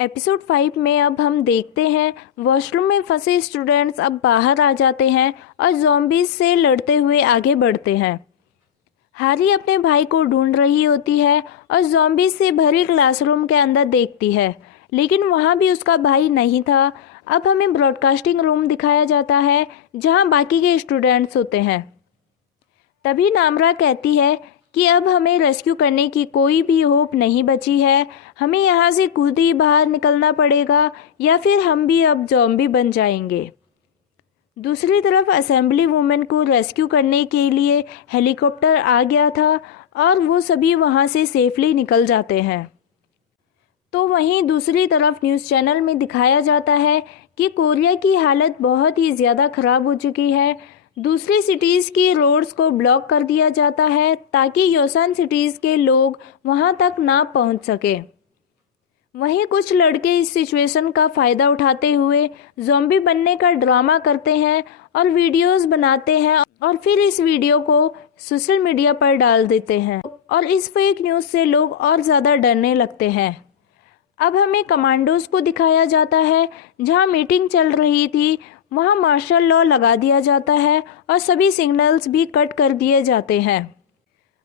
Episode 5 में अब हम देखते हैं वॉशरूम में फंसे स्टूडेंट्स अब बाहर आ जाते हैं और ज़ॉम्बीज से लड़ते हुए आगे बढ़ते हैं। हैरी अपने भाई को ढूंढ रही होती है और ज़ॉम्बीज से भरी क्लासरूम के अंदर देखती है, लेकिन वहाँ भी उसका भाई नहीं था। अब हमें ब्रॉडकास्टिंग रूम दिखाया जाता है जहाँ बाकी के स्टूडेंट्स होते हैं। तभी नामरा कहती है कि अब हमें रेस्क्यू करने की कोई भी होप नहीं बची है, हमें यहाँ से खुद ही बाहर निकलना पड़ेगा या फिर हम भी अब ज़ॉम्बी बन जाएंगे। दूसरी तरफ असेंबली वुमेन को रेस्क्यू करने के लिए हेलीकॉप्टर आ गया था और वो सभी वहाँ से सेफली निकल जाते हैं। तो वहीं दूसरी तरफ न्यूज़ चैनल में दिखाया जाता है कि कोरिया की हालत बहुत ही ज़्यादा ख़राब हो चुकी है। दूसरी सिटीज़ की रोड्स को ब्लॉक कर दिया जाता है ताकि योसान सिटीज़ के लोग वहां तक ना पहुंच सके। वहीं कुछ लड़के इस सिचुएशन का फ़ायदा उठाते हुए ज़ॉम्बी बनने का ड्रामा करते हैं और वीडियोस बनाते हैं और फिर इस वीडियो को सोशल मीडिया पर डाल देते हैं और इस फेक न्यूज़ से लोग और ज़्यादा डरने लगते हैं। अब हमें कमांडोज को दिखाया जाता है जहां मीटिंग चल रही थी। वहां मार्शल लॉ लगा दिया जाता है और सभी सिग्नल्स भी कट कर दिए जाते हैं।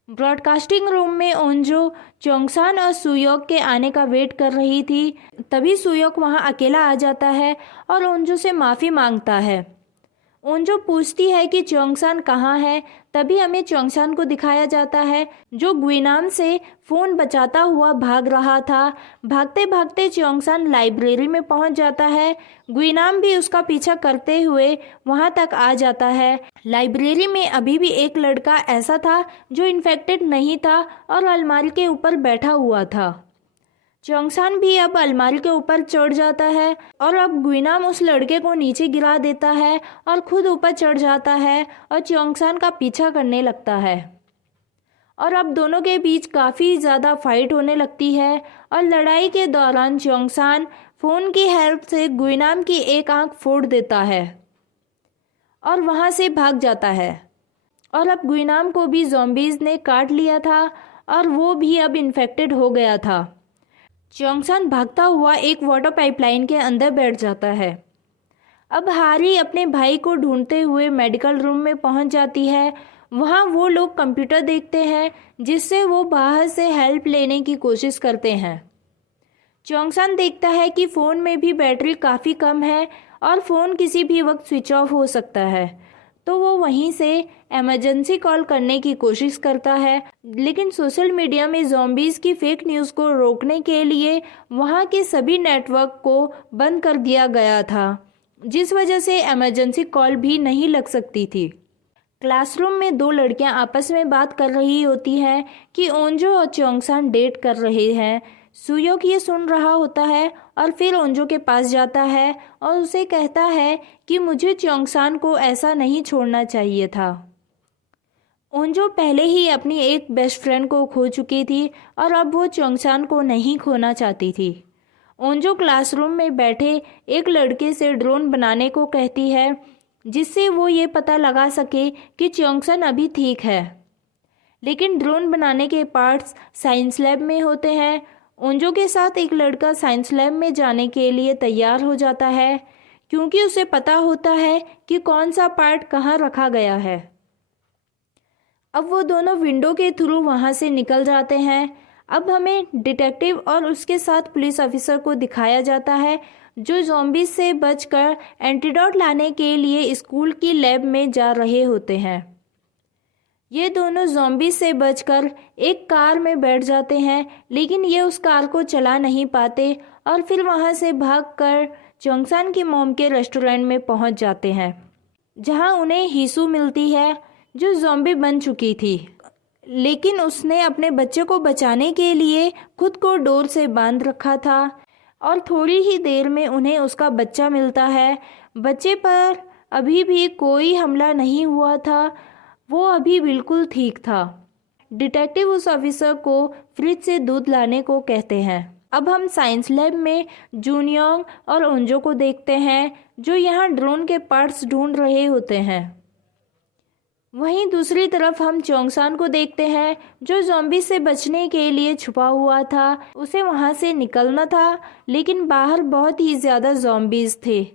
ब्रॉडकास्टिंग रूम में ओंजो चोंगसान और सुयोक के आने का वेट कर रही थी। तभी सुयोक वहां अकेला आ जाता है और ओंजो से माफ़ी मांगता है। ओंजो पूछती है कि चोंगसान कहाँ है। तभी हमें चोंगसान को दिखाया जाता है जो गुइनाम से फ़ोन बचाता हुआ भाग रहा था। भागते भागते चोंगसान लाइब्रेरी में पहुंच जाता है। गुइनाम भी उसका पीछा करते हुए वहां तक आ जाता है। लाइब्रेरी में अभी भी एक लड़का ऐसा था जो इन्फेक्टेड नहीं था और अलमारी के ऊपर बैठा हुआ था। चोंगसान भी अब अलमारी के ऊपर चढ़ जाता है और अब गुइनाम उस लड़के को नीचे गिरा देता है और खुद ऊपर चढ़ जाता है और चोंगसान का पीछा करने लगता है। और अब दोनों के बीच काफ़ी ज़्यादा फाइट होने लगती है और लड़ाई के दौरान चोंगसान फ़ोन की हेल्प से गुइनाम की एक आंख फोड़ देता है और वहाँ से भाग जाता है। और अब गुइनाम को भी ज़ॉम्बीज़ ने काट लिया था और वो भी अब इन्फेक्टेड हो गया था। चोंगसान भागता हुआ एक वाटर पाइपलाइन के अंदर बैठ जाता है। अब हैरी अपने भाई को ढूंढते हुए मेडिकल रूम में पहुंच जाती है। वहां वो लोग कंप्यूटर देखते हैं जिससे वो बाहर से हेल्प लेने की कोशिश करते हैं। चोंगसान देखता है कि फ़ोन में भी बैटरी काफ़ी कम है और फ़ोन किसी भी वक्त स्विच ऑफ हो सकता है, तो वो वहीं से इमरजेंसी कॉल करने की कोशिश करता है। लेकिन सोशल मीडिया में ज़ॉम्बीज़ की फेक न्यूज़ को रोकने के लिए वहाँ के सभी नेटवर्क को बंद कर दिया गया था, जिस वजह से इमरजेंसी कॉल भी नहीं लग सकती थी। क्लासरूम में दो लड़कियां आपस में बात कर रही होती हैं कि ओंजो और चोंगसान डेट कर रहे हैं। सुयोक ये सुन रहा होता है और फिर ओंजो के पास जाता है और उसे कहता है कि मुझे चोंगसान को ऐसा नहीं छोड़ना चाहिए था। ओंजो पहले ही अपनी एक बेस्ट फ्रेंड को खो चुकी थी और अब वो चोंगसान को नहीं खोना चाहती थी। ओंजो क्लासरूम में बैठे एक लड़के से ड्रोन बनाने को कहती है जिससे वो ये पता लगा सके कि चोंगसान अभी ठीक है। लेकिन ड्रोन बनाने के पार्ट्स साइंस लैब में होते हैं। ओंजो के साथ एक लड़का साइंस लैब में जाने के लिए तैयार हो जाता है क्योंकि उसे पता होता है कि कौन सा पार्ट कहाँ रखा गया है। अब वो दोनों विंडो के थ्रू वहाँ से निकल जाते हैं। अब हमें डिटेक्टिव और उसके साथ पुलिस ऑफिसर को दिखाया जाता है जो ज़ॉम्बीज़ से बचकर एंटीडोट लाने के लिए स्कूल की लैब में जा रहे होते हैं। ये दोनों ज़ॉम्बीज़ से बचकर एक कार में बैठ जाते हैं, लेकिन ये उस कार को चला नहीं पाते और फिर वहाँ से भागकर चोंगसान की मॉम के रेस्टोरेंट में पहुँच जाते हैं जहाँ उन्हें हीसू मिलती है जो ज़ॉम्बी बन चुकी थी, लेकिन उसने अपने बच्चे को बचाने के लिए खुद को डोर से बांध रखा था और थोड़ी ही देर में उन्हें उसका बच्चा मिलता है। बच्चे पर अभी भी कोई हमला नहीं हुआ था, वो अभी बिल्कुल ठीक था। डिटेक्टिव उस ऑफिसर को फ्रिज से दूध लाने को कहते हैं। अब हम साइंस लैब में जूनियोंग और ओंजो को देखते हैं जो यहाँ ड्रोन के पार्ट्स ढूंढ रहे होते हैं। वहीं दूसरी तरफ हम चोंगसान को देखते हैं जो ज़ॉम्बी से बचने के लिए छुपा हुआ था। उसे वहां से निकलना था लेकिन बाहर बहुत ही ज़्यादा ज़ॉम्बीज़ थे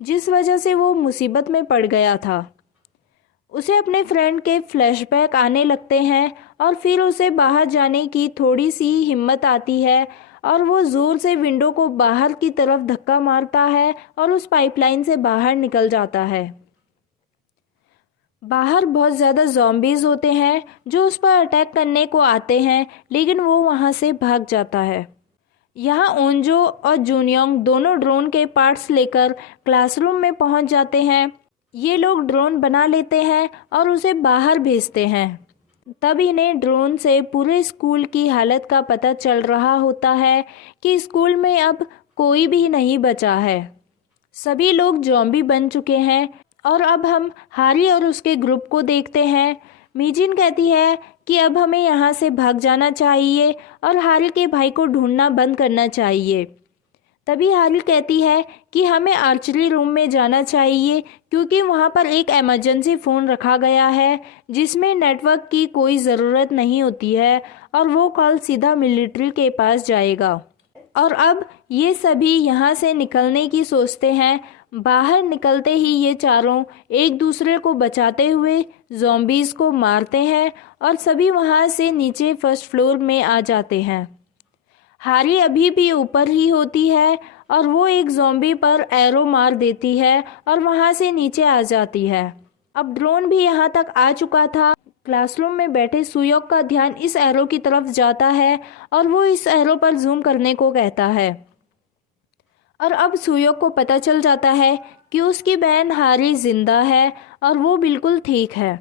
जिस वजह से वो मुसीबत में पड़ गया था। उसे अपने फ्रेंड के फ्लैशबैक आने लगते हैं और फिर उसे बाहर जाने की थोड़ी सी हिम्मत आती है और वो ज़ोर से विंडो को बाहर की तरफ धक्का मारता है और उस पाइपलाइन से बाहर निकल जाता है। बाहर बहुत ज़्यादा ज़ॉम्बीज़ होते हैं जो उस पर अटैक करने को आते हैं लेकिन वो वहाँ से भाग जाता है। यहाँ ओंजो और जूनियोंग दोनों ड्रोन के पार्ट्स लेकर क्लासरूम में पहुँच जाते हैं। ये लोग ड्रोन बना लेते हैं और उसे बाहर भेजते हैं। तब इन्हें ड्रोन से पूरे स्कूल की हालत का पता चल रहा होता है कि स्कूल में अब कोई भी नहीं बचा है, सभी लोग ज़ॉम्बी बन चुके हैं। और अब हम हारी और उसके ग्रुप को देखते हैं। मीजिन कहती है कि अब हमें यहाँ से भाग जाना चाहिए और हारी के भाई को ढूंढना बंद करना चाहिए। तभी हारी कहती है कि हमें आर्चरी रूम में जाना चाहिए क्योंकि वहाँ पर एक इमरजेंसी फ़ोन रखा गया है जिसमें नेटवर्क की कोई ज़रूरत नहीं होती है और वो कॉल सीधा मिलिट्री के पास जाएगा। और अब ये सभी यहाँ से निकलने की सोचते हैं। बाहर निकलते ही ये चारों एक दूसरे को बचाते हुए ज़ॉम्बीज़ को मारते हैं और सभी वहाँ से नीचे फर्स्ट फ्लोर में आ जाते हैं। हारी अभी भी ऊपर ही होती है और वो एक ज़ॉम्बी पर एरो मार देती है और वहाँ से नीचे आ जाती है। अब ड्रोन भी यहाँ तक आ चुका था। क्लासरूम में बैठे सुयोक का ध्यान इस एरो की तरफ जाता है और वो इस एरो पर जूम करने को कहता है। और अब सुयोक को पता चल जाता है कि उसकी बहन हारी जिंदा है और वो बिल्कुल ठीक है।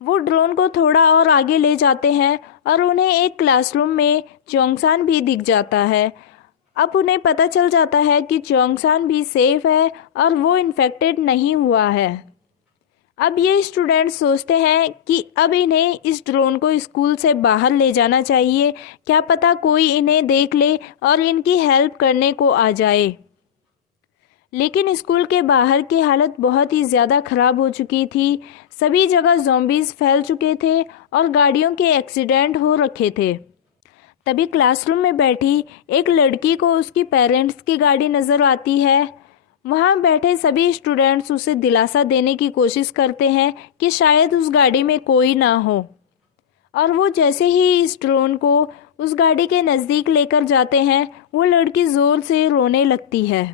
वो ड्रोन को थोड़ा और आगे ले जाते हैं और उन्हें एक क्लासरूम में चोंगसान भी दिख जाता है। अब उन्हें पता चल जाता है कि चोंगसान भी सेफ है और वो इन्फेक्टेड नहीं हुआ है। अब ये स्टूडेंट्स सोचते हैं कि अब इन्हें इस ड्रोन को स्कूल से बाहर ले जाना चाहिए, क्या पता कोई इन्हें देख ले और इनकी हेल्प करने को आ जाए। लेकिन स्कूल के बाहर की हालत बहुत ही ज़्यादा ख़राब हो चुकी थी। सभी जगह ज़ॉम्बीज़ फैल चुके थे और गाड़ियों के एक्सीडेंट हो रखे थे। तभी क्लासरूम में बैठी एक लड़की को उसकी पेरेंट्स की गाड़ी नज़र आती है। वहाँ बैठे सभी स्टूडेंट्स उसे दिलासा देने की कोशिश करते हैं कि शायद उस गाड़ी में कोई ना हो। और वो जैसे ही इस ड्रोन को उस गाड़ी के नज़दीक लेकर जाते हैं, वो लड़की ज़ोर से रोने लगती है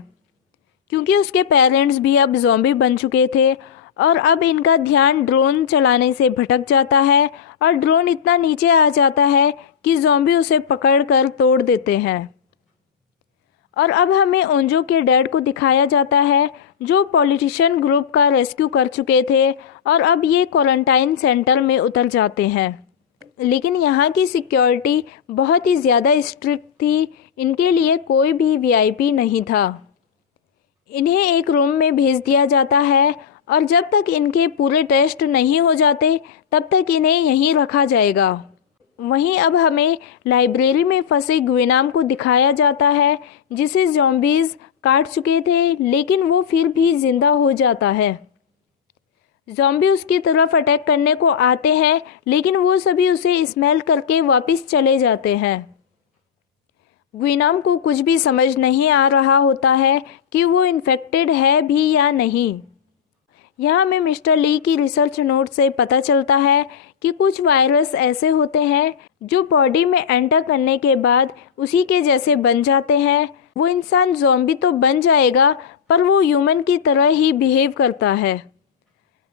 क्योंकि उसके पेरेंट्स भी अब ज़ॉम्बी बन चुके थे। और अब इनका ध्यान ड्रोन चलाने से भटक जाता है और ड्रोन इतना नीचे आ जाता है कि ज़ॉम्बी उसे पकड़कर तोड़ देते हैं। और अब हमें ओंजो के डैड को दिखाया जाता है जो पॉलिटिशियन ग्रुप का रेस्क्यू कर चुके थे और अब ये क्वारंटाइन सेंटर में उतर जाते हैं। लेकिन यहाँ की सिक्योरिटी बहुत ही ज़्यादा स्ट्रिक्ट थी, इनके लिए कोई भी वीआईपी नहीं था। इन्हें एक रूम में भेज दिया जाता है और जब तक इनके पूरे टेस्ट नहीं हो जाते तब तक इन्हें यहीं रखा जाएगा। वहीं अब हमें लाइब्रेरी में फंसे ग्विनाम को दिखाया जाता है जिसे ज़ॉम्बीज़ काट चुके थे, लेकिन वो फिर भी ज़िंदा हो जाता है। ज़ॉम्बी उसकी तरफ अटैक करने को आते हैं लेकिन वो सभी उसे स्मेल करके वापस चले जाते हैं। ग्विनाम को कुछ भी समझ नहीं आ रहा होता है कि वो इन्फेक्टेड है भी या नहीं। यहाँ में मिस्टर ली की रिसर्च नोट से पता चलता है कि कुछ वायरस ऐसे होते हैं जो बॉडी में एंटर करने के बाद उसी के जैसे बन जाते हैं। वो इंसान ज़ॉम्बी तो बन जाएगा पर वो ह्यूमन की तरह ही बिहेव करता है।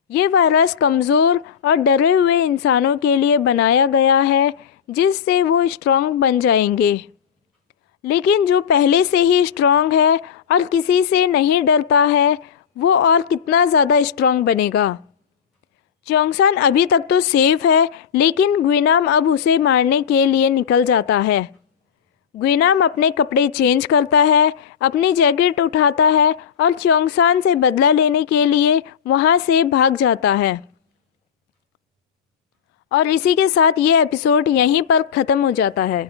ये वायरस कमज़ोर और डरे हुए इंसानों के लिए बनाया गया है जिससे वो स्ट्रॉन्ग बन जाएंगे। लेकिन जो पहले से ही स्ट्रॉन्ग है और किसी से नहीं डरता है वो और कितना ज़्यादा स्ट्रॉन्ग बनेगा। चोंगसान अभी तक तो सेफ है लेकिन ग्विनाम अब उसे मारने के लिए निकल जाता है। ग्विनाम अपने कपड़े चेंज करता है, अपनी जैकेट उठाता है और चोंगसान से बदला लेने के लिए वहाँ से भाग जाता है। और इसी के साथ ये एपिसोड यहीं पर ख़त्म हो जाता है।